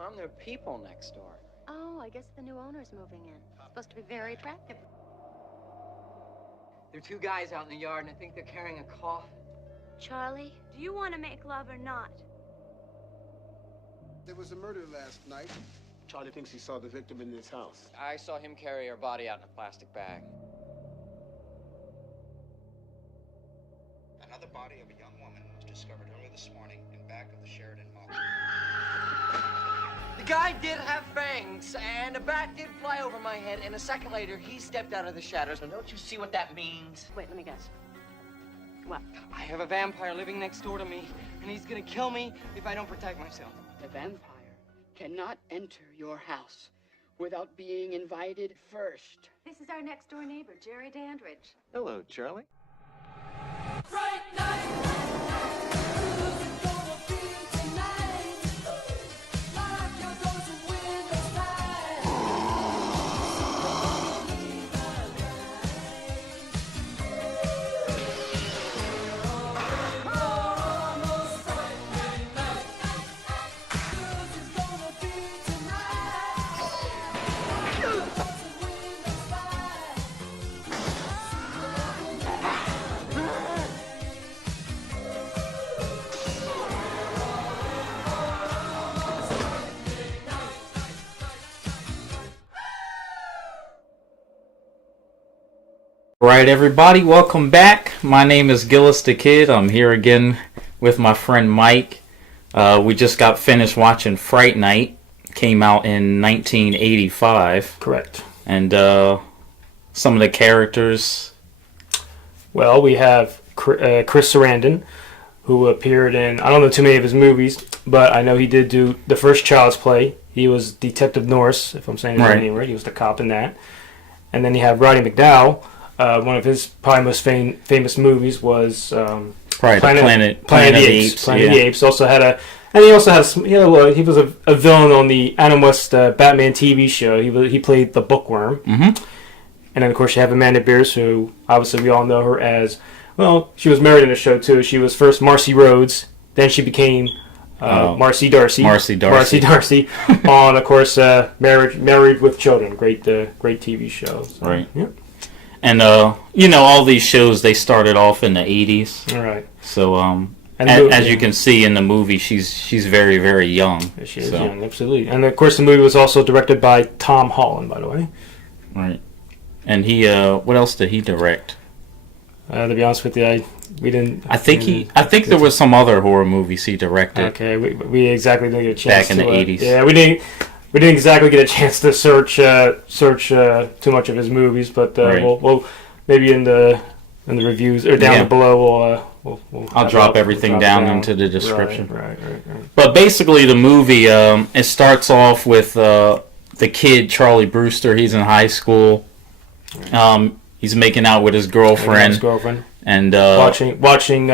Mom, there are people next door. Oh, I guess the new owner's moving in. It's supposed to be very attractive. There are two guys out in the yard, and I think they're carrying a coffin. Charlie, do you want to make love or not? There was a murder last night. Charlie thinks he saw the victim in this house. I saw him carry her body out in a plastic bag. Another body of a young woman was discovered early this morning in back of the Sheridan Mall. The guy did have fangs, and a bat did fly over my head, and a second later, he stepped out of the shadows. And don't you see what that means? Wait, let me guess. What? I have a vampire living next door to me, and he's gonna kill me if I don't protect myself. The vampire cannot enter your house without being invited first. This is our next door neighbor, Jerry Dandridge. Hello, Charlie. Fright night. Right, everybody, welcome back. My name is Gillis the Kid. I'm here again with my friend Mike. We just got finished watching Fright Night. Came out in 1985. Correct. And some of the characters. Well, we have Chris Sarandon, who appeared in, I don't know too many of his movies, but I know he did do the first Child's Play. He was Detective Norris, if I'm saying his name right. He was the cop in that. And then you have Roddy McDowall. One of his probably most famous movies was Planet of the Apes. Planet of the Apes. Also had a, and he also has he was a villain on the Adam West Batman TV show. He played the Bookworm. Mm-hmm. And then of course you have Amanda Beers, who obviously we all know her as, well, she was married in the show too. She was first Marcy Rhodes, then she became Marcy Darcy. Marcy Darcy. On, of course, Married with Children. Great TV show. So, right. Yeah. And, all these shows, they started off in the 80s. All right. So, as you can see in the movie, she's very, very young. She is young, absolutely. And, of course, the movie was also directed by Tom Holland, by the way. Right. And he, what else did he direct? To be honest with you, we didn't... I think there was some other horror movies he directed. Okay, we exactly didn't get a chance back in the 80s. Yeah, we didn't exactly get a chance to search too much of his movies, but right. we'll maybe in the reviews or down below I'll drop everything down into the description. Right. But basically, the movie it starts off with the kid Charley Brewster. He's in high school. Right. He's making out with his girlfriend. And watching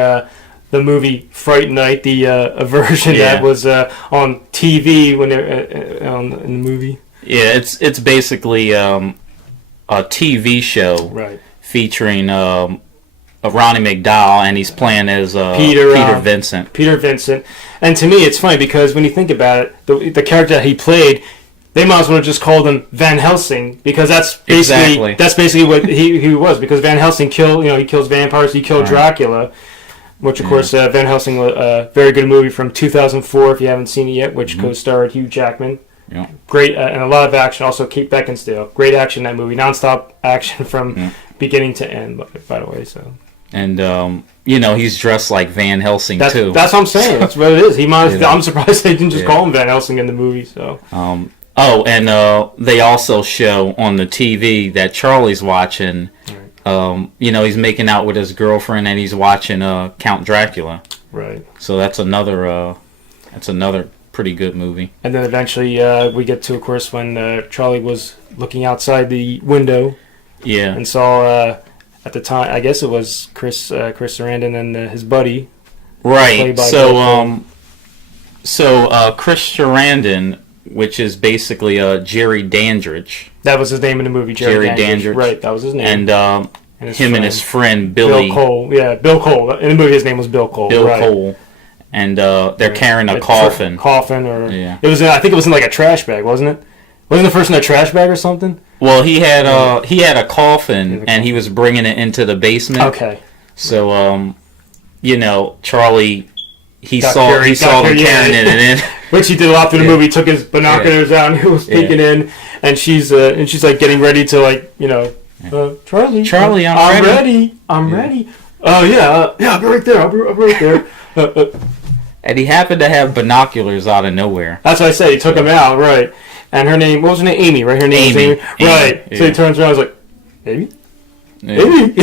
the movie Fright Night, the version that was on TV when in the movie. Yeah, it's basically a TV show featuring Roddy McDowall, and he's playing as Peter Vincent. Peter Vincent, and to me, it's funny because when you think about it, the character that he played, they might as well have just called him Van Helsing, because that's basically what he was. Because Van Helsing he kills vampires, he killed Dracula. Which, of course, Van Helsing, a very good movie from 2004, if you haven't seen it yet, which co-starred Hugh Jackman. Yeah. Great, and a lot of action. Also, Kate Beckinsale. Great action in that movie. Non-stop action from beginning to end, by the way. So. And, he's dressed like Van Helsing, too. That's what I'm saying. That's what it is. I'm surprised they didn't just call him Van Helsing in the movie. So. And they also show on the TV that Charlie's watching... he's making out with his girlfriend, and he's watching Count Dracula. Right. So that's another pretty good movie. And then eventually we get to, of course, when Charlie was looking outside the window. Yeah. And saw at the time, I guess it was Chris Sarandon and his buddy. Right. So Chris Sarandon, which is basically Jerry Dandridge. That was his name in the movie, Jerry Dandridge. Right, that was his name. And him and his friend Billy. Bill Cole. Yeah, Bill Cole. In the movie, his name was Bill Cole. Cole. and they're carrying a coffin. Or it was. I think it was in like a trash bag, wasn't it? Wasn't the first in a trash bag or something? Well, he had a coffin, and he was bringing it into the basement. Okay. So Charley, he saw them carrying it in. Which he did a lot through the movie. He took his binoculars out and he was peeking in, and she's like getting ready to Charley, I'm ready. I'm ready. Oh yeah, I'll be right there. I'll be right there. And he happened to have binoculars out of nowhere. That's what I said. He took them out, right? And her name, what was her name? Amy, right? Her name was Amy. Right. Yeah. So he turns around. I was like, Amy. Amy.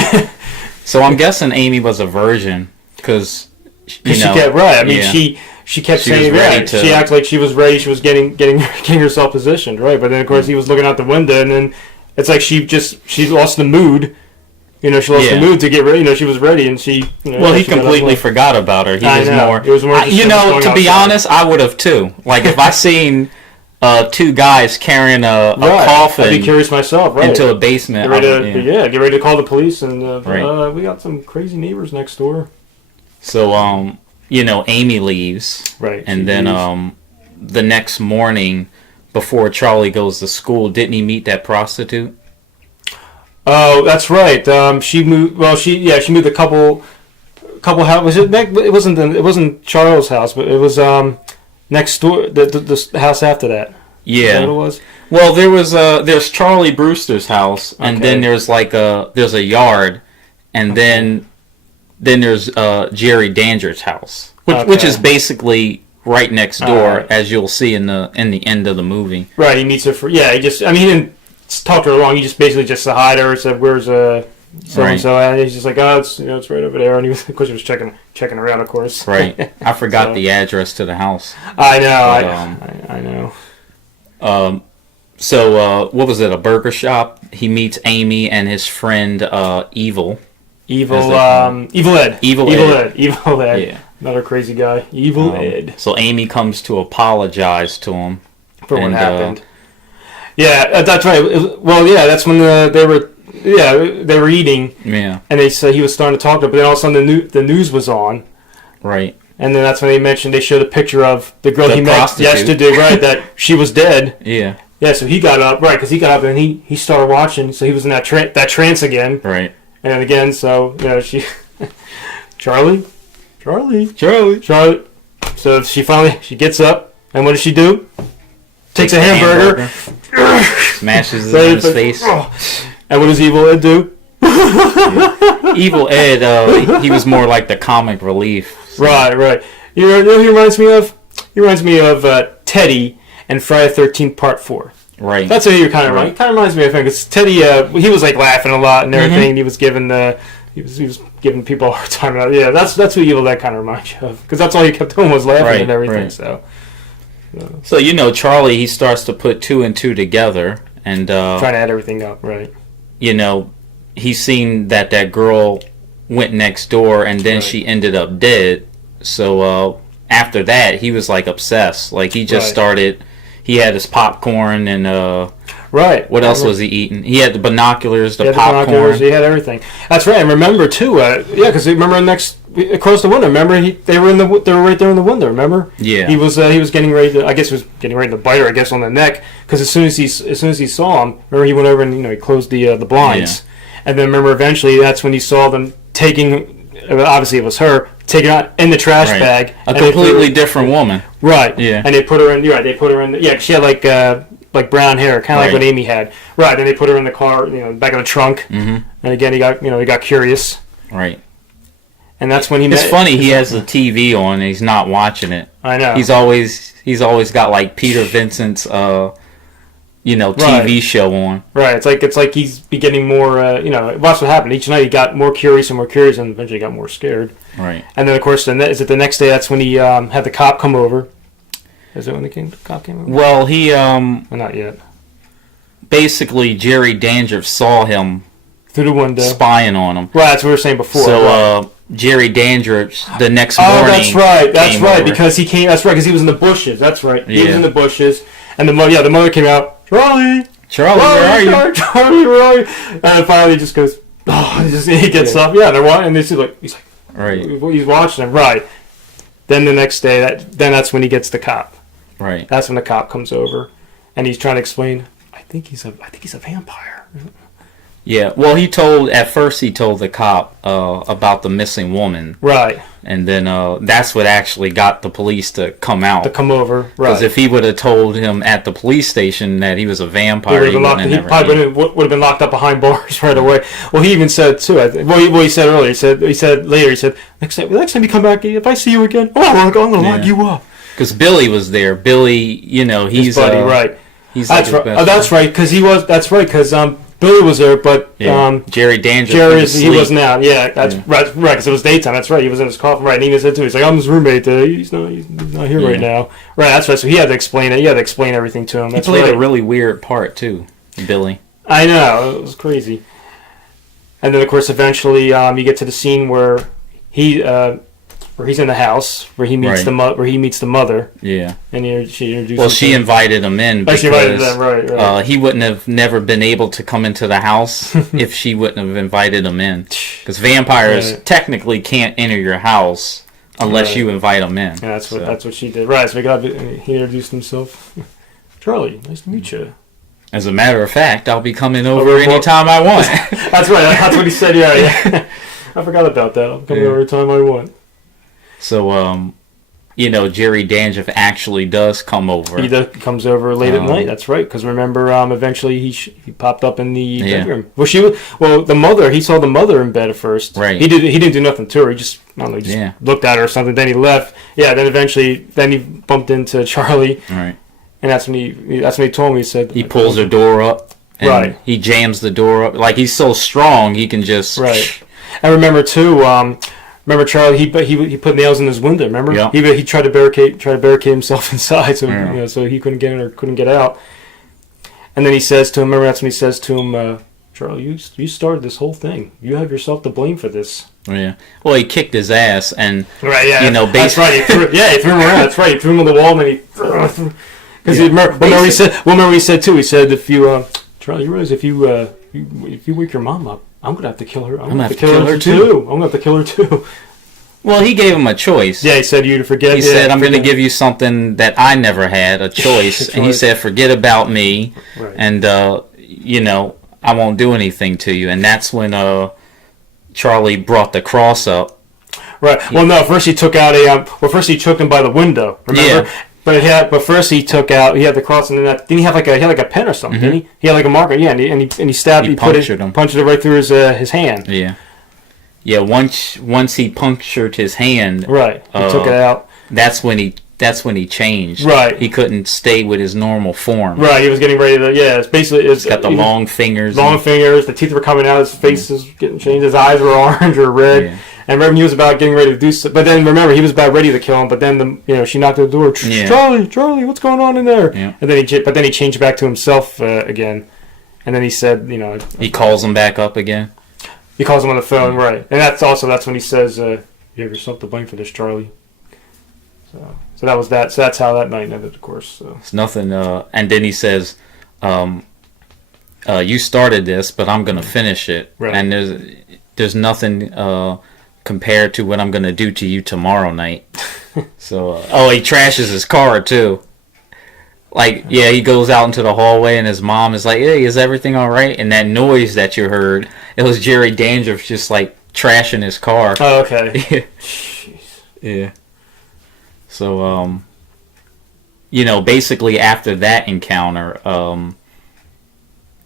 So I'm guessing Amy was a virgin because she kept right. I mean, she kept saying that. She acted like she was ready. She was getting herself positioned, right? But then of course he was looking out the window, and then it's like she lost the mood. She lost the mood to get ready. She was ready, and she. He completely forgot about her. It was more. To be honest, I would have too. Like if I seen two guys carrying a coffin. I'd be curious myself, right? Into a basement. Get ready to call the police, and we got some crazy neighbors next door. So Amy leaves, right? And then the next morning, before Charley goes to school, didn't he meet that prostitute? Oh, that's right. She moved. Well, she moved a couple house. It wasn't Charles' house, but it was next door. The house after that. Yeah. Is that what it was? Well, there's Charley Brewster's house, and then there's there's a yard, and then there's Jerry Dandridge's house, which is basically right next door, as you'll see in the end of the movie. Right. He meets her he didn't talk to her long. He just basically just said hi to her, said, "Where's so and so?" And he's just like, "Oh, it's it's right over there." And he was, of course, he was checking around, of course. Right. I forgot the address to the house. I know. But, I know. So what was it? A burger shop. He meets Amy and his friend Evil. Evil Ed. Evil Ed. Yeah. Another crazy guy. Evil Ed. So Amy comes to apologize to him for what happened. Yeah, that's right. That's when they were eating. Yeah. And they said he was starting to talk to her, but then all of a sudden the news was on. Right. And then that's when they showed a picture of the girl he met yesterday, right, that she was dead. Yeah. Yeah, so he got up, right, because he got up and he started watching, so he was in that trance again. Right. And again, so, she... Charley. So she gets up, and what does she do? Takes a hamburger. Smashes it in his face. And what does Evil Ed do? Evil Ed, he was more like the comic relief. So. Right. You know who he reminds me of? He reminds me of Teddy and Friday the 13th Part 4. Right. That's what he kind of reminds. Kind of reminds me of him because Teddy, he was like laughing a lot and everything. Mm-hmm. He was giving people a hard time. Yeah, that's what Evil Ed kind of reminds you of because that's all he kept doing was laughing and everything. Right. So Charley, he starts to put two and two together and trying to add everything up, right? He's seen that girl went next door and then she ended up dead. So after that, he was like obsessed. Like he just started. He had his popcorn and right. What else was he eating? He had the binoculars, popcorn. He had everything. That's right. And remember too, because remember across the window. Remember they were right there in the window. Remember? Yeah. He was getting ready to. I guess he was getting ready to bite her. I guess on the neck because as soon as he saw him, remember he went over and he closed the blinds. Yeah. And then remember eventually that's when he saw them taking. Obviously it was her taking out in the trash bag. A completely different woman. Right. Yeah. And they put her in. They put her in. Yeah. She had like brown hair, kind of like what Amy had. Right. Then they put her in the car, back of the trunk. Mm-hmm. And again, he got curious. Right. And that's when he met. It's funny. He has the TV on and he's not watching it. I know. He's always got like Peter Vincent's TV show on. Right. It's like he's getting more. Watch what happened. Each night he got more curious, and eventually got more scared. Right. And then of course, is it the next day? That's when he had the cop come over. Is it when the cop came over? Well, he not yet. Basically, Jerry Dandridge saw him through the window, spying on him. Right. That's what we were saying before. So Jerry Dandridge the next morning. That's right. Because he came. That's right. Because he was in the bushes. That's right. He was in the bushes, and the mother came out. Charley, where are you? Charley, where are you? And then finally, he just goes. Oh, he gets up. Yeah, they're watching, and he's like, right. He's watching him, right? Then the next day, that's when he gets the cop. Right. That's when the cop comes over, and he's trying to explain. I think he's a vampire. Yeah. Well, at first he told the cop about the missing woman. Right. And then that's what actually got the police to come out. To come over. Right. Because if he would have told him at the police station that he was a vampire, he probably would have been locked up behind bars right away. Well, he even said too. He said earlier. He said later. He said next time you come back, if I see you again, I'm gonna lock you up. Because Billy was there. Billy, he's his buddy, right? He's that's right. That's right. Because That's right. Because Billy was there, but Jerry Dandridge. He wasn't out. Yeah, that's right. Because it was daytime. That's right. He was in his coffin. Right. And he said too. He's like, I'm his roommate. He's not here right now. Right. That's right. So he had to explain it. He had to explain everything to him. That's he played a really weird part too, Billy. I know. It was crazy. And then of course, eventually, you get to the scene where he's in the house where he meets the mother. Yeah. And she introduces. Well, she invited him in because she invited them, right. He wouldn't have never been able to come into the house if she wouldn't have invited him in. Because vampires technically can't enter your house unless you invite them in. Yeah, that's what she did. Right. So he introduced himself. Charlie, nice to meet you. As a matter of fact, I'll be coming over anytime I want. That's right. That's what he said. Yeah. I forgot about that. I'll come over anytime I want. So, Jerry Dandridge actually does come over. He comes over late at night. That's right. Because remember, eventually he popped up in the bedroom. Well, the mother. He saw the mother in bed at first. Right. He didn't do nothing to her. He just looked at her or something. Then he left. Yeah. Then eventually, he bumped into Charlie. Right. And that's when he told me. He said he pulls her door up. And he jams the door up. Like he's so strong, he can just. Right. I remember too. Remember Charlie? He put nails in his window. Remember? Yeah. He tried to barricade himself inside, so so he couldn't get in or couldn't get out. And then he says to him. Remember that's when he says to him, Charlie, you started this whole thing. You have yourself to blame for this. Yeah. Well, he kicked his ass, and that's right. He threw him around. That's right. He threw him on the wall, and then he because remember he said too. He said if you Charlie, you realize if you wake your mom up, I'm gonna have to kill her. I'm gonna have to kill her too. I'm gonna have to kill her too. Well, he gave him a choice. Yeah, he said you to forget. He said, I'm going to give you something that I never had, a choice. And he said, forget about me, and, I won't do anything to you. And that's when Charlie brought the cross up. Right. Well, no, first he took out first he took him by the window, remember? Yeah. But first he had the cross, and then he had like a pen or something, didn't he? He had like a marker, and he stabbed. He punctured it right through his hand. Yeah. Yeah. Once he punctured his hand, right, he took it out. That's when he changed. Right. He couldn't stay with his normal form. Right. He was getting ready to. Yeah. It's basically. He's got the long fingers. The teeth were coming out. His face is getting changed. His eyes were orange or red. Yeah. And remember, he was about getting ready to do so. But then, remember, he was about ready to kill him. But then, she knocked at the door. Charlie, what's going on in there? Yeah. And then he changed back to himself again. And then he said, he calls him back up again. He calls him on the phone, right? And that's when he says, "You have yourself to blame for this, Charlie." So that was that. So that's how that night ended, of course. So. It's nothing. And then he says, "You started this, but I'm going to finish it." Right. And there's nothing compared to what I'm going to do to you tomorrow night. So, he trashes his car too. Like, he goes out into the hallway and his mom is like, "Hey, is everything all right?" And that noise that you heard, it was Jerry Dandridge just like trashing his car. Oh, okay. Jeez. Yeah. So, basically after that encounter,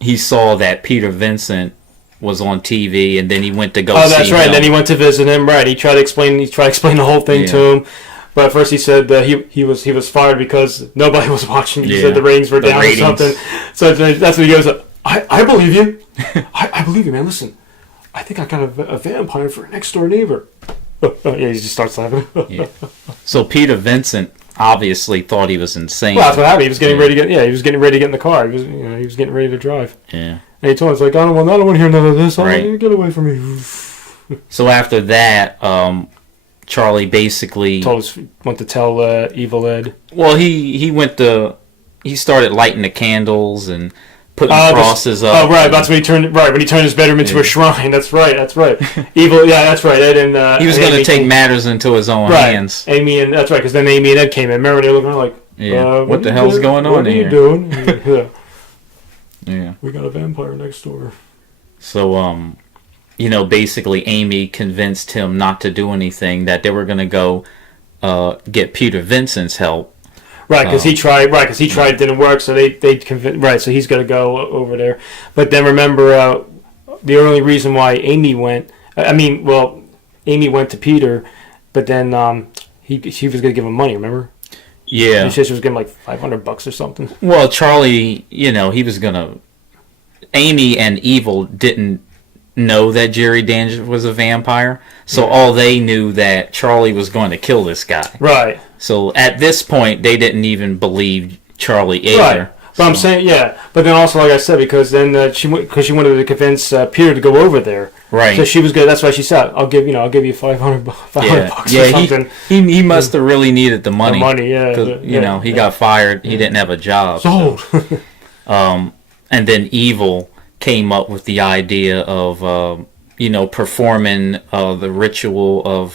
he saw that Peter Vincent was on TV, and then he went to go see him. Oh, that's right. And then he went to visit him. Right. He tried to explain the whole thing to him. But first he said he was fired because nobody was watching. He said the ratings were down or something. So that's when he goes, I believe you. I believe you, man. Listen, I think I got a vampire for a next door neighbor. He just starts laughing. So Peter Vincent obviously thought he was insane. Well, that's what happened. He was getting ready to get. He was getting ready to get in the car. He was getting ready to drive. Yeah. And he told us, like, I don't want to hear none of this. Get away from me. So after that, Charlie basically went to tell Evil Ed. Well, he started lighting the candles and putting crosses up. Oh, right. That's when he turned his bedroom into a shrine. That's right. Evil. Yeah, that's right. Ed and he was going to take matters into his own hands. Amy and that's right, because then Amy and Ed came in. Remember, they were looking like, what the hell's going on here? What are you doing? Yeah. We got a vampire next door. So, basically Amy convinced him not to do anything, that they were going to go get Peter Vincent's help. Right, because he tried. It didn't work, so they convinced. Right, so he's got to go over there. But then remember, the only reason why Amy went. Amy went to Peter, but then she was going to give him money. Remember? Yeah. She was giving him like $500 or something. Well, Charley, he was going to. Amy and Evil didn't know that Jerry Dandridge was a vampire, so all they knew that Charley was going to kill this guy. Right. So at this point, they didn't even believe Charley either. Right. But I'm saying, but then also, like I said, because then she wanted to convince Peter to go over there. Right. So she was good. That's why she said, "I'll give you $500 bucks or something." He must have really needed the money. The money, yeah. Because he got fired. He didn't have a job. Sold. So. And then Evil came up with the idea of performing the ritual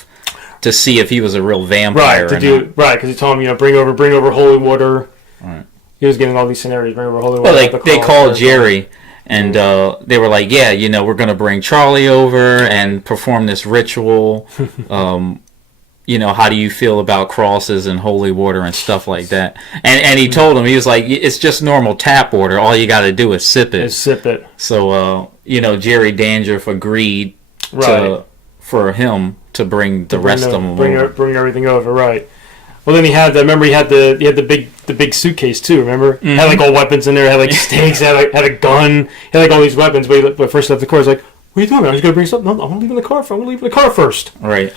to see if he was a real vampire. Right, because he told him, bring over holy water. Right. He was getting all these scenarios. Bring over holy water. Well, they called Jerry, and they were like, we're going to bring Charley over and perform this ritual. How do you feel about crosses and holy water and stuff like that? And he told him, he was like, it's just normal tap water. All you got to do is sip it. So, Jerry Dandridge agreed for him to bring the rest of them over. Bring everything over, right. Well, then he had the big suitcase too, remember? Mm-hmm. Had like all weapons in there, had like stakes, had a gun, had like all these weapons, but first left the car, he's like, what are you doing? I was going to bring something. No, I want to leave in the car. I want to leave in the car first. Right.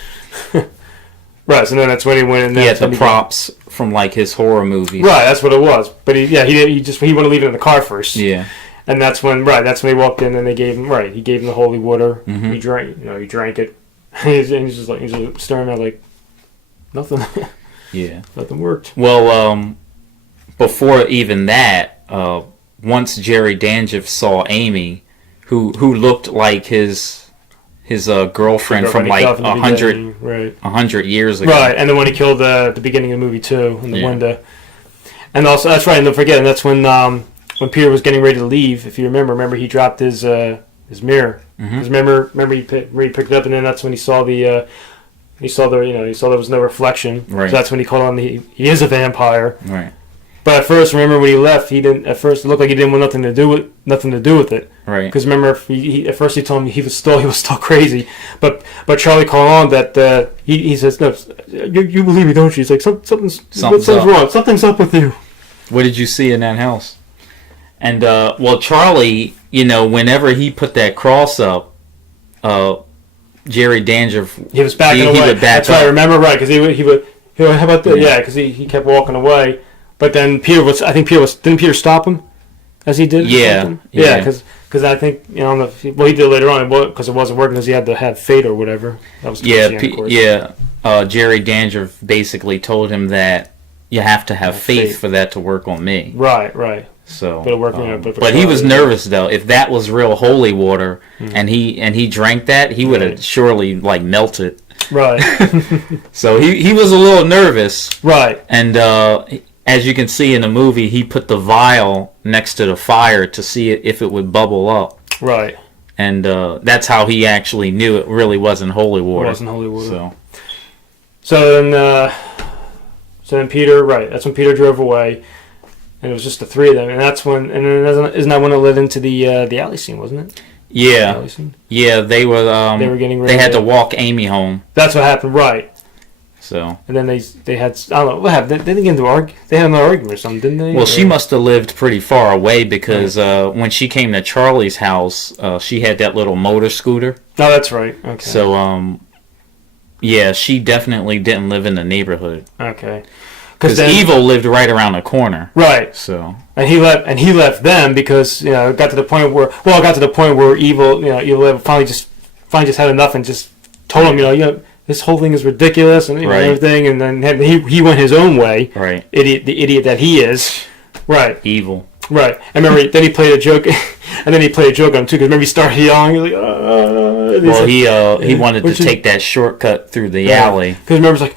Right, so then that's when he went in. He had the props from like his horror movies. Right, that's what it was. But he wanted to leave it in the car first. Yeah. And that's when he walked in and they gave him he gave him the holy water. Mm-hmm. He drank it. He's just staring at like nothing. Yeah. Nothing worked. Well, before even that, once Jerry Dandridge saw Amy, who looked like his girlfriend from like 100 years ago. Right, and then when he killed the beginning of the movie too, in the window. And also, that's right, and don't forget, and that's when Peter was getting ready to leave, if you remember he dropped his mirror. Because remember he picked it up, and then that's when he saw there was no reflection. Right. So that's when he called on he is a vampire. Right. But at first, remember when he left, it looked like he didn't want nothing to do with it. Right. Because remember, at first he told me he was still crazy. But Charley called on that he says, no, you believe me, don't you? He's like, something's wrong. Something's up with you. What did you see in that house? And Charley, whenever he put that cross up, Jerry Dandridge, he was backing away. He would back That's right. Remember, right? Because he would. How about that? Yeah, because he kept walking away. But then didn't Peter stop him as he did? Yeah. Yeah, because I think, he did it later on because it wasn't working because he had to have fate or whatever. That was Jerry Dandridge basically told him that you have to have faith for that to work on me. Right. So, but it worked. But he was nervous though. If that was real holy water and he drank that, he would have surely like melted. Right. So he was a little nervous. Right. And as you can see in the movie, he put the vial next to the fire to see if it would bubble up. Right. And that's how he actually knew it really wasn't holy water. It wasn't holy water. So then Peter, right, that's when Peter drove away, and it was just the three of them, and that's when, and then isn't that when it led into the alley scene, wasn't it? Yeah. The alley scene? Yeah, they were getting ready. They had to walk Amy home. That's what happened, right. So. And then they had, I don't know, what happened? They didn't get into they had another argument or something, didn't they? Well, she must have lived pretty far away because when she came to Charley's house, she had that little motor scooter. Oh, that's right. Okay. So, yeah, she definitely didn't live in the neighborhood. Okay. Because Evil lived right around the corner. Right. So. And he left them because it got to the point where Evil finally just had enough and just told him this whole thing is ridiculous and everything, and then he went his own way. Right. The idiot that he is. Right. Evil. Right. I remember then he played a joke, and then he played a joke on him too. Because remember he started yelling. He was like, well, he wanted to take that shortcut through the alley. Because remember, he's like,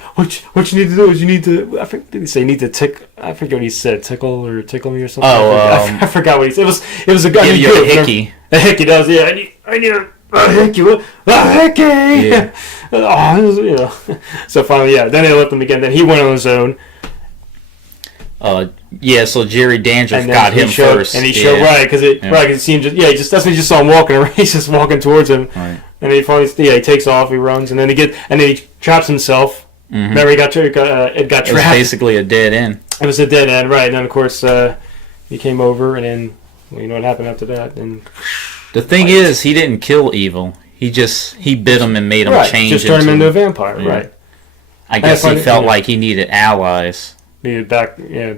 what you need to do is you need to. I forget, did he say you need to tick? I forget what he said. Tickle me or something. I forgot what he said. It was a guy. Give you a hickey. A hickey does. Yeah. I need a hickey. A hickey. Yeah. Oh, So finally, yeah. Then they left him again. Then he went on his own. So Jerry Dandridge got him first, and he showed because it seemed just that's when he just saw him walking around. He's just walking towards him, right. And he finally he takes off, he runs, and then he traps himself. Mm-hmm. Remember, it got trapped. It was basically a dead end. It was a dead end, right? And then of course he came over, and then you know what happened after that. And the thing is, he didn't kill Evil. He bit him and made him change. Just turned him into a vampire, right? I guess he felt like he needed allies. Needed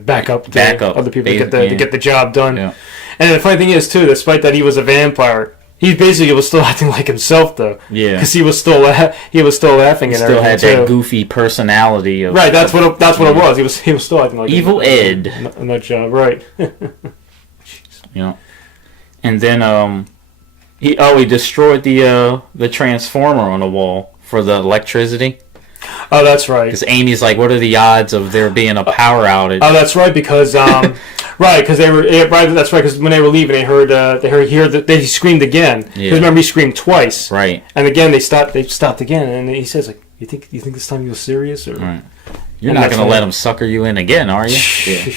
backup other people to get the job done. Yeah. And the funny thing is too, despite that he was a vampire, he basically was still acting like himself though. Yeah. Because he was still laughing. He still had that goofy personality of That's what it was. He was still acting like Evil Ed. On that job, right? And then he destroyed the transformer on the wall for the electricity. Oh, that's right. Because Amy's like, what are the odds of there being a power outage? Oh, that's right. Because because they were That's right. Because when they were leaving, they heard that he screamed again. Because remember, he screamed twice. Right. And again, they stopped again, and he says like, you think this time you're serious or? Right. You're not going to let him sucker you in again, are you? Yeah.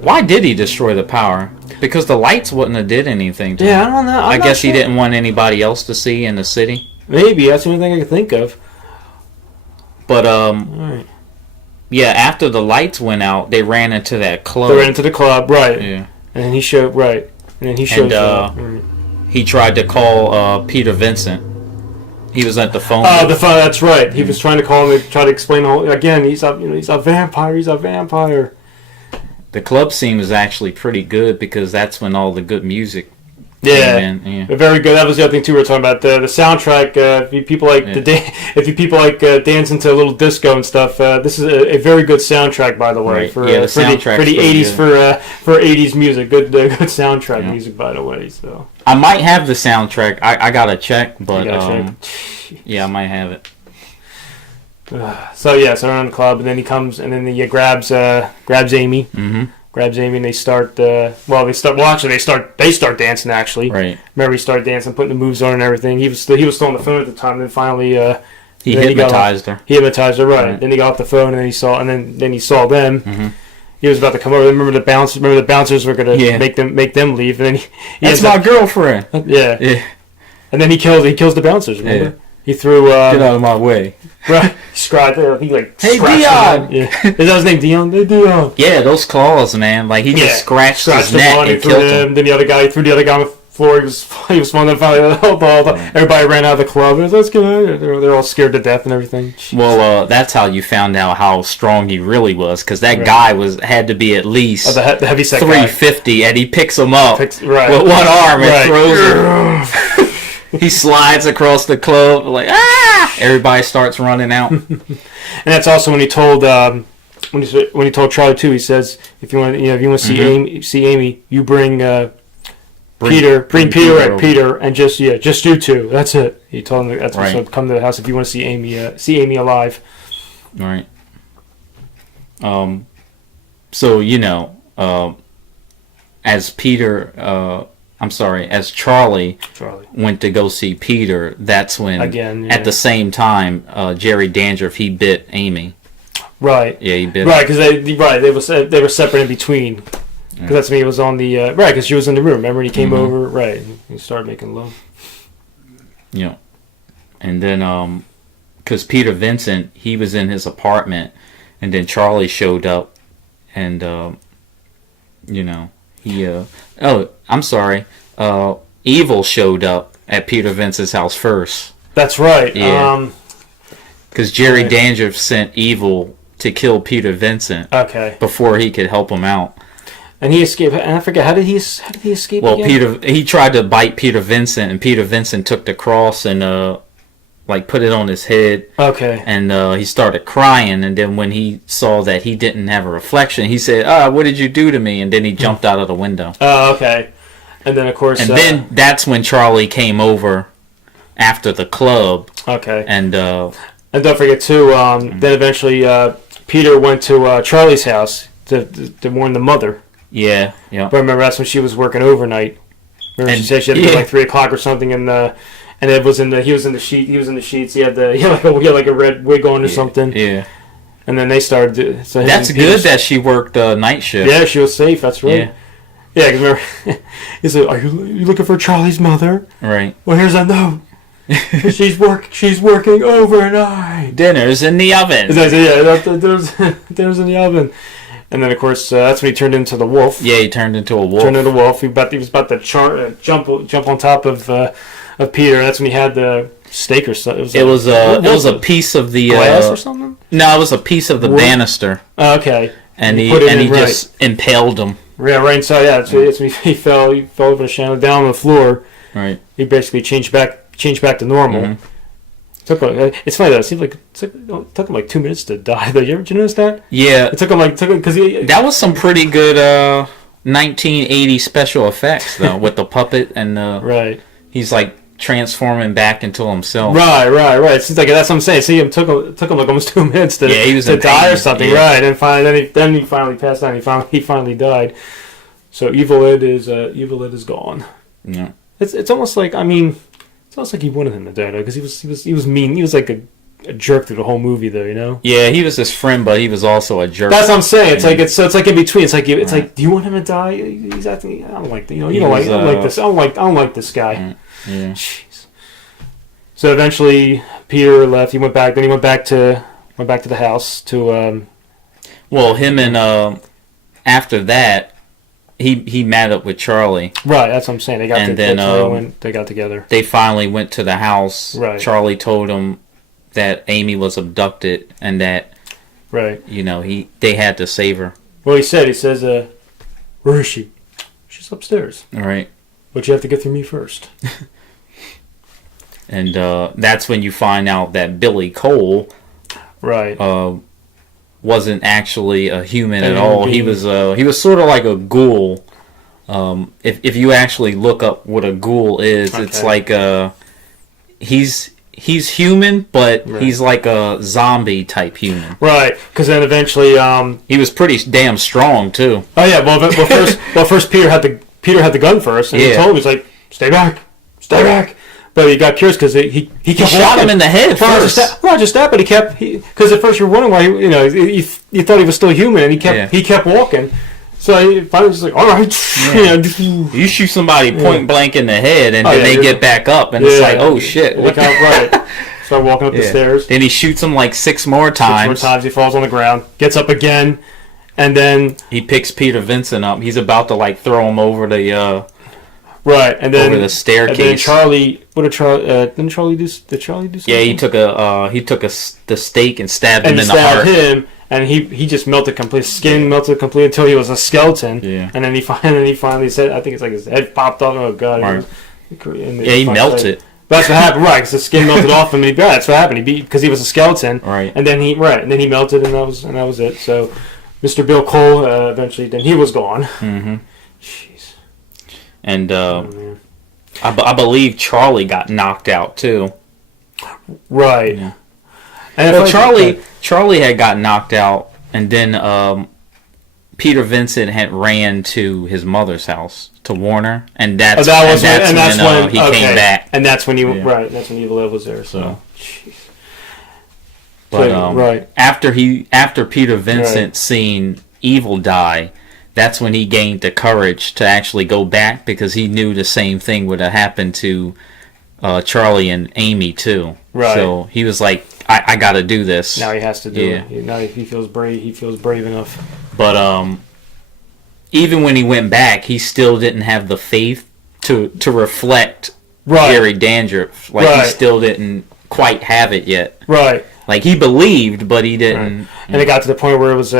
Why did he destroy the power? Because the lights wouldn't have did anything to him. I don't know. I guess he didn't want anybody else to see in the city. Maybe that's the only thing I can think of. But right. Yeah, after the lights went out, they ran into that club. They ran into the club, right? Yeah. And then he showed up. Right. He tried to call Peter Vincent. He was at the phone. Oh, the phone. That's right. He was trying to call him to try to explain the whole. Again, he's a vampire. He's a vampire. The club scene was actually pretty good because that's when all the good music. Yeah, very good. That was the other thing too. We were talking about the soundtrack. If you people like dancing to a little disco and stuff, this is a very good soundtrack, by the way. Right. For the 80s for 80s music. Good soundtrack music, by the way. So I might have the soundtrack. I gotta check, but I might have it. So they're on the club, and then he comes, and then he grabs Amy. Mm-hmm. Grabs Amy and they start. They start dancing. Actually, right. Remember, he started dancing, putting the moves on and everything. He was still on the phone at the time. And then finally, he hypnotized her. He hypnotized her, right? Then he got off the phone and then he saw them. Mm-hmm. He was about to come over. Remember the bouncers were going to make them leave. And then that's my girlfriend. Yeah. And then he kills the bouncers. Remember? Yeah. He threw. Get out of my way. Right. He like. Hey Dion. Yeah. Is that his name, Dion? Hey Dion. Yeah, those claws, man. Like he just scratched his neck and killed him. Then he threw the other guy on the floor. He was falling. Everybody ran out of the club. Let's get out of here. They're all scared to death and everything. Well, that's how you found out how strong he really was, because that guy had to be at least the heavyset 350, and he picks him up with one arm and throws him. He slides across the club like Everybody starts running out. And that's also when he told when he told Charlie too. He says, if you want to see Amy, you bring Peter, and just you two. That's it. He told him that's right. So come to the house if you want to see Amy alive. Right. So as Charlie went to go see Peter, that's when at the same time Jerry Dandridge he bit Amy. Right. Yeah, he bit. Right, because they were separate in between. Because that's when he was on the because she was in the room. Remember, and he came over. Right, and he started making love. Yeah, and then because Peter Vincent he was in his apartment, and then Charlie showed up, and I'm sorry. Evil showed up at Peter Vincent's house first. That's right. Yeah. Because Jerry Dandridge sent Evil to kill Peter Vincent. Okay. Before he could help him out. And he escaped. And I forget, how did he escape? Well, again? he tried to bite Peter Vincent, and Peter Vincent took the cross and like put it on his head. Okay. And he started crying, and then when he saw that he didn't have a reflection, he said, what did you do to me? And then he jumped out of the window. Oh, okay. And then, of course... And then that's when Charley came over after the club. Okay. And don't forget, too, then eventually Peter went to Charley's house to warn the mother. Yeah, yeah. But remember, that's when she was working overnight. Remember, she said she had to go like 3 o'clock or something, and it was he was in the sheets. He had like a red wig on or something. Yeah. And then they started. So that's good that she worked night shift. Yeah, she was safe. That's right. Yeah, because remember, he said, "Are you looking for Charley's mother?" Right. Well, here's a note. She's working overnight. Dinner's in the oven. Dinner's in the oven. And then, of course, that's when he turned into the wolf. Yeah, he turned into a wolf. He was about to jump on top of Peter. That's when he had the stake or something. It was a piece of the glass or something. No, it was a piece of the banister. Okay. And he just impaled him. Yeah, right inside. Yeah, it's when he fell over the channel down on the floor. Right. He basically changed back to normal. Mm-hmm. It's funny though. It seemed like it took him like 2 minutes to die. Did you notice that? Yeah, it took him because that was some pretty good 1980 special effects though, with the puppet and right. He's like transforming back into himself. Right. It seems like that's what I'm saying. See, it took him like almost 2 minutes to die or something. Yeah. Right, and then he finally passed out. And he finally died. So Evil Ed is gone. Yeah, it's almost like It's almost like he wanted him to die, though, because he was mean. He was like a jerk through the whole movie, though. You know. Yeah, he was his friend, but he was also a jerk. That's what I'm saying. It's like it's like in between. It's like, do you want him to die? He's acting. I don't like I don't like this. I don't like this guy. Yeah. Jeez. So eventually, Peter left. He went back. Then he went back to the house to. Well, him and after that. He met up with Charley. Right, that's what I'm saying. They got together. They finally went to the house. Right. Charley told him that Amy was abducted and that right. They had to save her. Well, he says, where is she? She's upstairs. All right. But you have to get through me first. And that's when you find out that Billy Cole right. Wasn't actually a human at all. He was sort of like a ghoul. If you actually look up what a ghoul is, okay. It's like he's human, but right. He's like a zombie type human. Right, because then eventually he was pretty damn strong too. Oh yeah, well first Peter had the gun first, and he told him, he's like, stay back. But he got curious because he shot him in the head first. Not just that, but because at first you were wondering why you thought he was still human, and he kept walking. So he finally was like, all right. Yeah. You shoot somebody point blank in the head, and then they get back up, and it's like, oh shit. Right. Start walking up the stairs. Then he shoots him like 6 more times. 6 more times. He falls on the ground, gets up again, and then he picks Peter Vincent up. He's about to like throw him over the. Right, and then over the staircase. And then Charley, did Charley do something? Yeah, he took the stake and stabbed him in the heart. And he just melted complete. Skin melted complete until he was a skeleton. Yeah. And then he finally said, I think it's like his head popped off. Oh god. Right. He melted. That's what happened, right? Because the skin melted off him, and that's what happened. Because he was a skeleton. Right. And then he melted, and that was it. So, Mr. Bill Cole eventually, then he was gone. Mm-hmm. And I believe Charley got knocked out too. Right. Yeah. And Charley had got knocked out, and then Peter Vincent had ran to his mother's house to warn her, and that's when he came back. And that's when that's when Evil Ed was there. So. But after Peter Vincent seen Evil die. That's when he gained the courage to actually go back, because he knew the same thing would have happened to Charley and Amy too. Right. So he was like, I got to do this. Now he has to do it. Now he feels brave. He feels brave enough. But even when he went back, he still didn't have the faith to reflect Jerry Dandridge. He still didn't quite have it yet. Right. Like he believed, but he didn't. Right. And it got to the point where it was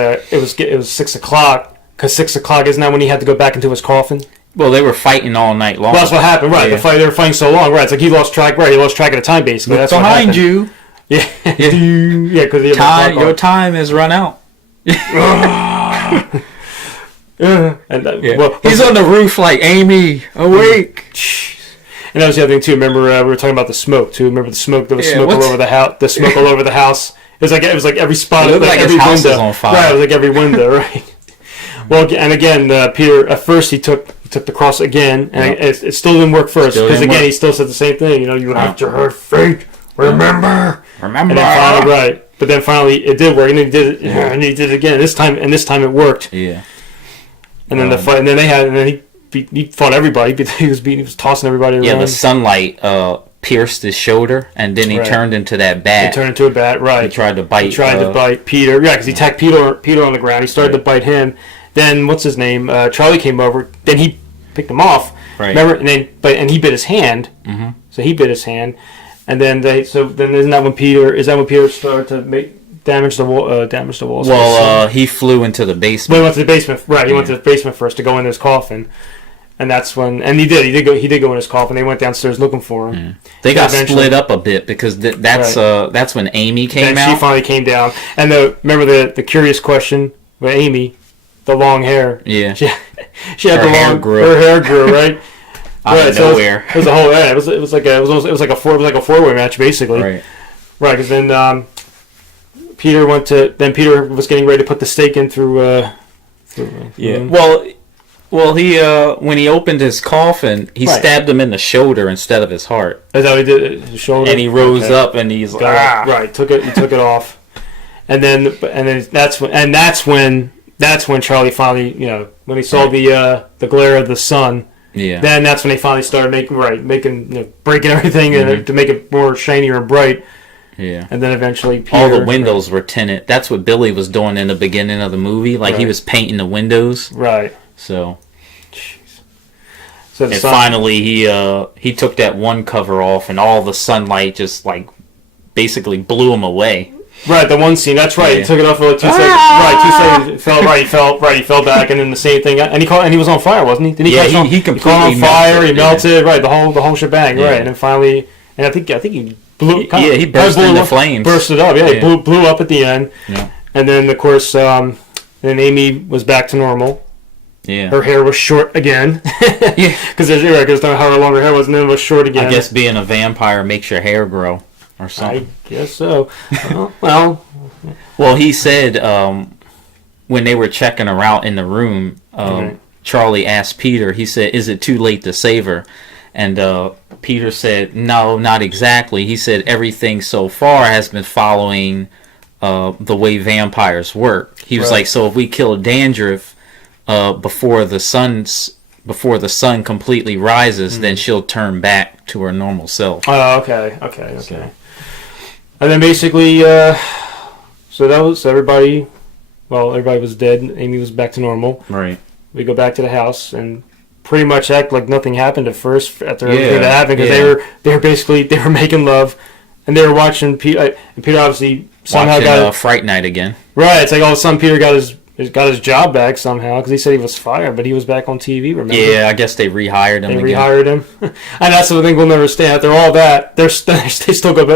6 o'clock. Because 6 o'clock, isn't that when he had to go back into his coffin? Well, they were fighting all night long. Well, that's what happened, right? Yeah. They were fighting so long, right? It's like he lost track, right? He lost track of the time, basically. Look That's what behind happened. you. Yeah, Yeah. yeah, because Your time has run out. And well, He's on the roof like, Amy, awake. And that was the other thing too. Remember, we were talking about the smoke too. Remember the smoke? There was smoke all over the house. The smoke all over the house. It was like every spot. It looked like every his house window. was on fire. Right, it was like every window. Right. Well, and again, Peter. At first, he took the cross again, and it still didn't work first because again, he still said the same thing. You know, you have to hurt fate. Remember. And then finally, right. But then finally, it did work, and then he did it, and he did it again. This time it worked. Yeah. And then the fight, and then he fought everybody. He was tossing everybody around. Yeah, the sunlight pierced his shoulder, and then he turned into that bat. He turned into a bat, right. He tried to bite. He tried to bite Peter. Yeah, because he attacked Peter on the ground. He started to bite him. Then what's his name? Charlie came over. Then he picked him off. Right. Remember? And he bit his hand. Mm-hmm. So he bit his hand. And then isn't that when Peter started to damage the walls? Well, he flew into the basement. Well, he went to the basement. Right. He went to the basement first to go in his coffin. And that's when, and he did go in his coffin. They went downstairs looking for him. Yeah. They got split up a bit because that's when Amy came out. She finally came down. And remember the curious question with Amy, the long hair. Yeah, she had her hair grew right. Out of nowhere. It was a whole. Yeah, it was like a four-way match basically. Right. Right, because then Peter was getting ready to put the stake in through. Well, he when he opened his coffin, he stabbed him in the shoulder instead of his heart. Is that what he did? His shoulder. And he rose up, and he's like, right. He took it off, and then that's when Charlie finally, when he saw the glare of the sun. Yeah. Then that's when they finally started breaking everything to make it more shinier and bright. Yeah. And then eventually Peter, all the windows were tinted. That's what Billy was doing in the beginning of the movie. Like he was painting the windows. Right. So. Jeez. So finally he took that one cover off, and all the sunlight just basically blew him away. Right, the one scene. That's right. Yeah. He took it off for like 2 seconds. Right, 2 seconds. He fell back, and then the same thing. And he was on fire, wasn't he? Didn't he? He completely caught on fire. He melted. Right, the whole shebang. Yeah. Right, and then finally, and I think he blew. He burst into flames. Bursted up. Yeah, he blew up at the end. Yeah. And then of course, then Amy was back to normal. Yeah. Her hair was short again. Yeah. Because how long her hair was, and then it was short again. I guess being a vampire makes your hair grow. Or something. I guess so. Well, he said when they were checking her out in the room, Charlie asked Peter, he said, "Is it too late to save her?" And Peter said, "No, not exactly." He said, "Everything so far has been following the way vampires work." He was like, "So if we kill Dandridge before the sun completely rises, then she'll turn back to her normal self." Oh, okay. So. And then basically, so that was everybody. Well, everybody was dead. Amy was back to normal. Right. We go back to the house and pretty much act like nothing happened at first after everything that happened, because they were making love, and they were watching Peter. And Peter obviously somehow got Fright Night again. Right. It's like all of a sudden Peter got his job back somehow, because he said he was fired, but he was back on TV. Remember? Yeah, I guess they rehired him. And that's the thing we'll never stand. After all that, they still go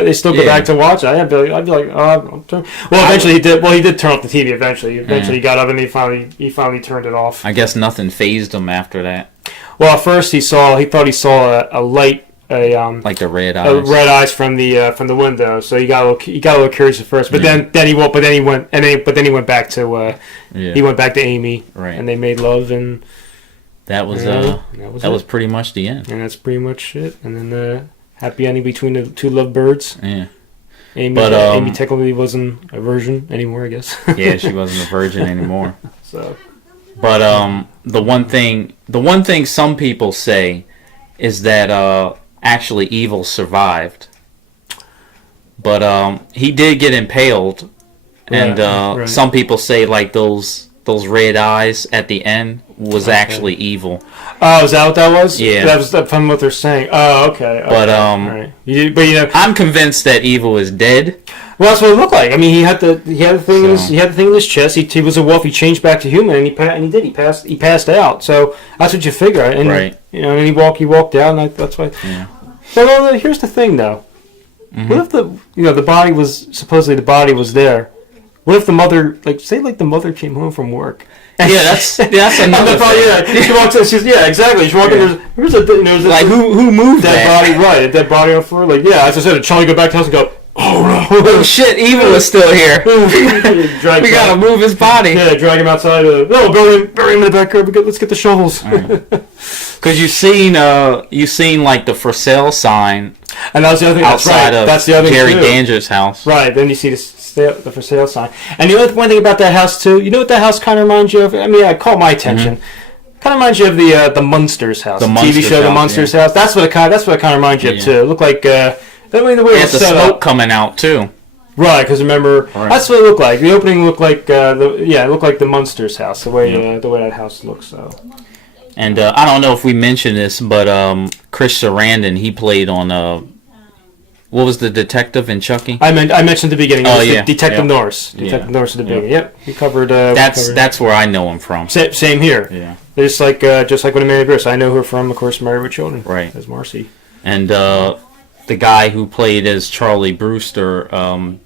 back to watch it. I'd be like, oh, eventually he did. Well, he did turn off the TV. Eventually, he got up and he finally turned it off. I guess nothing fazed him after that. Well, at first he thought he saw a light. Like the red eyes. Red eyes from the window. So he got a little curious at first, but then he went back to he went back to Amy, right? And they made love, and that was pretty much the end. And that's pretty much it. And then the happy ending between the two lovebirds. Yeah. Amy technically wasn't a virgin anymore, I guess. Yeah, she wasn't a virgin anymore. So, but the one thing some people say is that actually Evil survived, but he did get impaled, and some people say like those red eyes at the end was actually Evil. Oh, is that what that was? Yeah, that was from what they're saying. Oh, okay. But right. I'm convinced that Evil is dead. Well, that's what it looked like. I mean, he had the thing in his chest. He was a wolf. He changed back to human, and he passed out. So that's what you figure. And, right. You know, and he walked out, and that's why. Yeah. Well, here's the thing, though. Mm-hmm. What if the body was supposedly there? What if the mother, the mother came home from work? Yeah, that's another thing. Yeah, she walks in. Exactly. She walks in. There's who moved that body? Right, a dead body on the floor. Like, yeah, as I said, Charlie go back to the house and go, oh no, oh shit, Evil is still here. We gotta move his body. Yeah, drag him outside. No, bury him in the backyard. Let's get the shovels. Because you seen like the for sale sign, and that's the other thing outside of that's the other Jerry thing Dandridge's house. Right. Then you see the for sale sign, and the other one thing about that house too. You know what that house kind of reminds you of? I mean, it caught my attention. Mm-hmm. Kind of reminds you of the Munsters house, the TV show, The Munsters house. That's what it kind of reminds you of too. It looked like. I mean, the way it had the smoke coming out too. Right, because remember, that's what it looked like. The opening looked like it looked like the Munsters house. The way that house looks. So. And I don't know if we mentioned this, but Chris Sarandon, he played on what was the detective in Chucky? I mentioned at the beginning. Detective yep. Norris. Detective Norris at the beginning. Yep, he covered. That's where I know him from. Same here. Yeah, just like when Mary Bruce, I know her from, of course, Married with Children. Right, as Marcy. And the guy who played as Charley Brewster,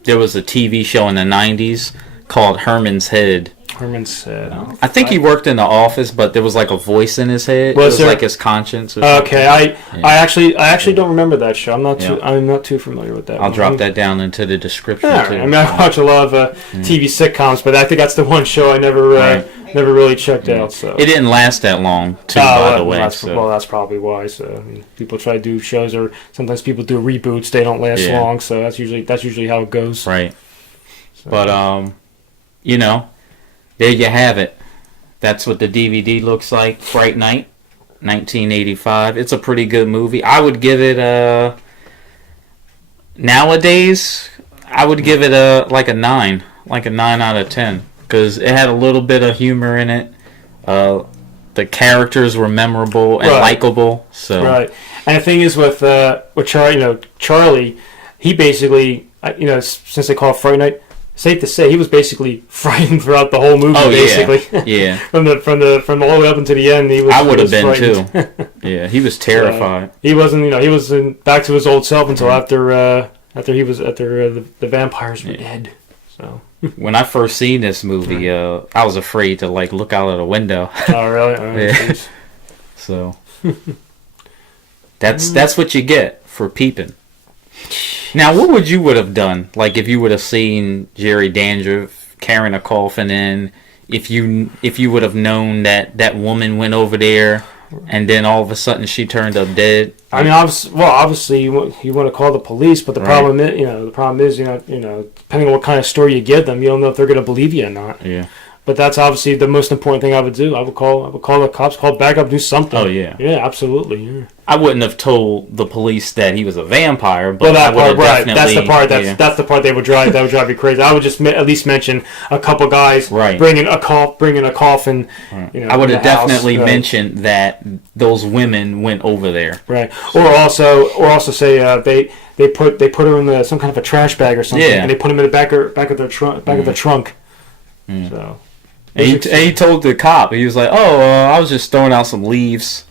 there was a TV show in the '90s called Herman's Head. Herman's Head. I think he worked in the office, but there was like a voice in his head. It was like his conscience. Or okay, I actually don't remember that show. I'm not too familiar with that. I'll drop that down into the description too. I mean, I watch a lot of TV sitcoms, but I think that's the one show I never really checked out. So it didn't last that long, too. By the way, that's probably why. So I mean, people try to do shows, or sometimes people do reboots. They don't last long, so that's usually how it goes. Right. So. But you know. There you have it. That's what the DVD looks like. Fright Night, 1985. It's a pretty good movie. I would give it nowadays, I would give it a 9 out of 10, because it had a little bit of humor in it. The characters were memorable and likable. So right. And the thing is with Charlie, Charlie, he basically, since they call it Fright Night. Safe to say, he was basically frightened throughout the whole movie. Basically, yeah. from all the way up until the end, he was. I would have been too. Yeah, he was terrified. He wasn't, he was back to his old self until after the vampires were dead. So when I first seen this movie, I was afraid to look out of the window. Oh really? Yeah. So that's what you get for peeping. Now, what would you have done, if you would have seen Jerry Dandridge carrying a coffin in, if you would have known that woman went over there, and then all of a sudden she turned up dead? I mean, obviously you want to call the police, but the problem is, depending on what kind of story you give them, you don't know if they're going to believe you or not. Yeah. But that's obviously the most important thing I would do. I would call the cops, call backup, do something. Oh yeah. Yeah, absolutely. Yeah. I wouldn't have told the police that he was a vampire, but that part, right? That's the part. That's the part that would drive you crazy. I would just at least mention a couple guys bringing a coffin. Right. I would have definitely mentioned that those women went over there. Right. Or also say they put her in some kind of a trash bag or something, and they put them in the back of their trunk. Mm. So. And he told the cop, he was like, I was just throwing out some leaves.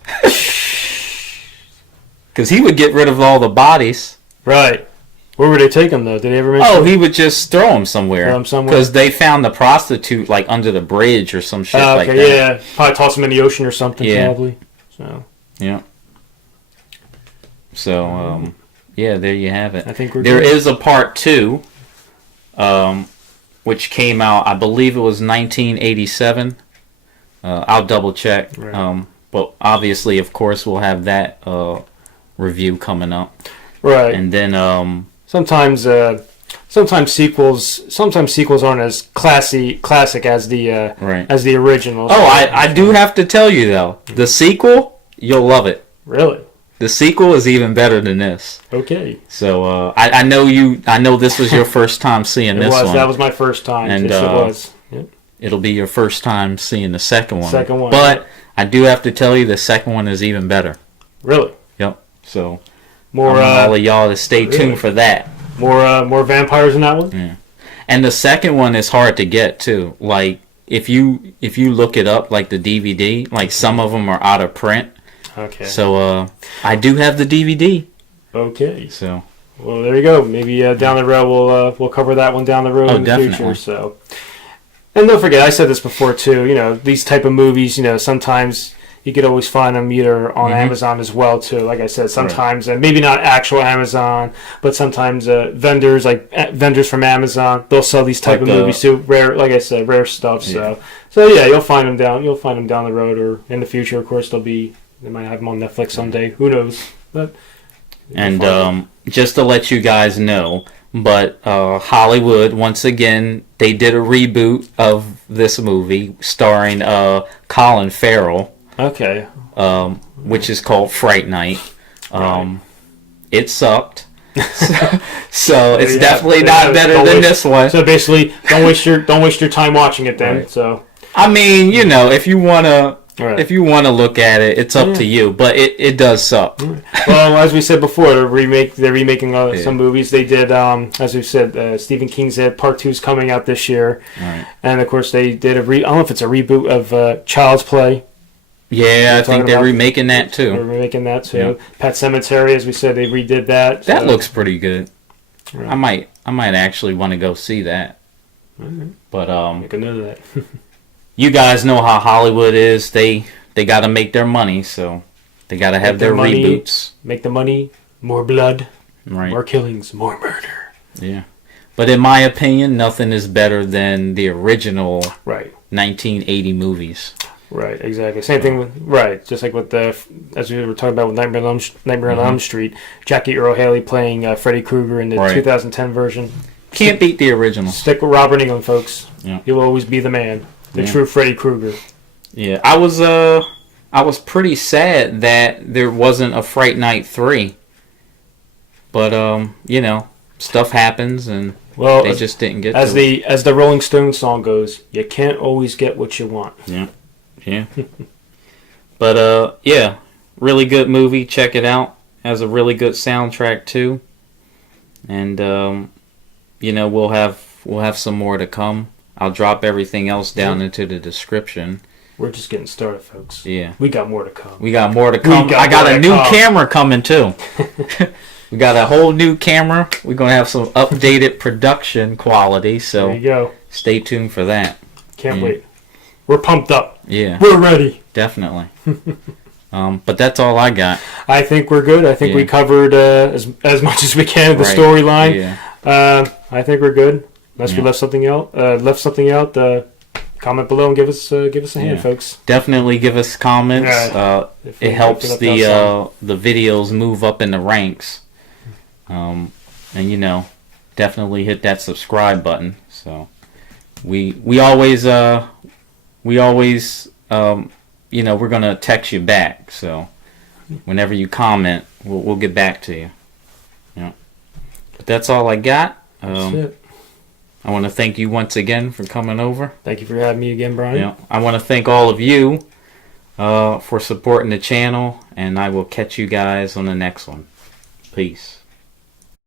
Because he would get rid of all the bodies. Right. Where would they take them, though? Did they ever mention he would just throw them somewhere. Because they found the prostitute, under the bridge or some shit like that. Yeah. Probably toss them in the ocean or something, probably. So. Yeah. So, there you have it. I think there is a part 2, which came out, I believe it was 1987. I'll double check. Right. But obviously, of course, we'll have that review coming up. Right. And then sometimes sequels aren't as classic as the originals. Oh, I do have to tell you though, the sequel, you'll love it. Really? The sequel is even better than this. Okay. So I know this was your first time seeing this one. That was my first time. And yes, it was. Yep. It'll be your first time seeing the second one. Second one. But I do have to tell you, the second one is even better. Really? Yep. So more all of y'all to stay tuned for that. More vampires in that one. Yeah. And the second one is hard to get too. Like if you look it up, like the DVD, like some of them are out of print. Okay. So I do have the DVD. Okay. So. Well, there you go. Maybe down the road we'll cover that one down the road in the future. So. And don't forget, I said this before too. You know, these type of movies. You know, sometimes you could always find them either on Amazon as well too. Like I said, sometimes maybe not actual Amazon, but sometimes vendors vendors from Amazon, they'll sell these type of movies too. Rare, like I said, rare stuff. Yeah. So yeah, you'll find them down the road, or in the future, of course, they might have them on Netflix someday. Who knows? But just to let you guys know. But Hollywood, once again, they did a reboot of this movie starring Colin Farrell. Okay. Which is called Fright Night. It sucked. So it's definitely not better than this one. So basically, don't waste your time watching it then. Right. So I mean, you know, if you wanna look at it, it's up to you. But it does suck. Well, as we said before, they're remaking some movies. They did, as we said, Stephen King said Part 2 is coming out this year. Right. And of course, they did I don't know if it's a reboot of Child's Play. Yeah, I think they're remaking that too. They're remaking that too. Yeah. Pet Sematary, as we said, they redid that. That looks pretty good. Right. I might actually want to go see that. Mm-hmm. But make a note of that. You guys know how Hollywood is. They got to make their money, so they got to have their reboots. Make the money, more blood, right? More killings, more murder. Yeah, but in my opinion, nothing is better than the original 1980 movies. Right, exactly. Same thing with just like with as we were talking about with Nightmare on Elm Street, Jackie Earle Haley playing Freddy Krueger in the 2010 version. Can't beat the original. Stick with Robert Englund, folks. Yeah. He'll always be the man, the true Freddy Krueger. Yeah, I was pretty sad that there wasn't a Fright Night 3. But you know, stuff happens and they just didn't get as the Rolling Stones song goes, you can't always get what you want. Yeah. Yeah. But yeah, really good movie. Check it out. Has a really good soundtrack too. And you know, we'll have some more to come. I'll drop everything else down into the description. We're just getting started, folks. Yeah. We got more to come. I got a new camera coming too. We got a whole new camera. We're going to have some updated production quality, so there you go. Stay tuned for that. Can't wait. We're pumped up. Yeah. We're ready. Definitely. But that's all I got. I think we're good. I think we covered as much as we can of the storyline. Yeah. I think we're good. Unless we left something out, comment below and give us a hand, folks. Definitely give us comments. It helps the videos move up in the ranks. And you know, definitely hit that subscribe button. So we always you know, we're gonna text you back. So whenever you comment, we'll get back to you. Yeah. But that's all I got. That's it. I want to thank you once again for coming over. Thank you for having me again, Brian. Yeah. I want to thank all of you for supporting the channel, and I will catch you guys on the next one. Peace.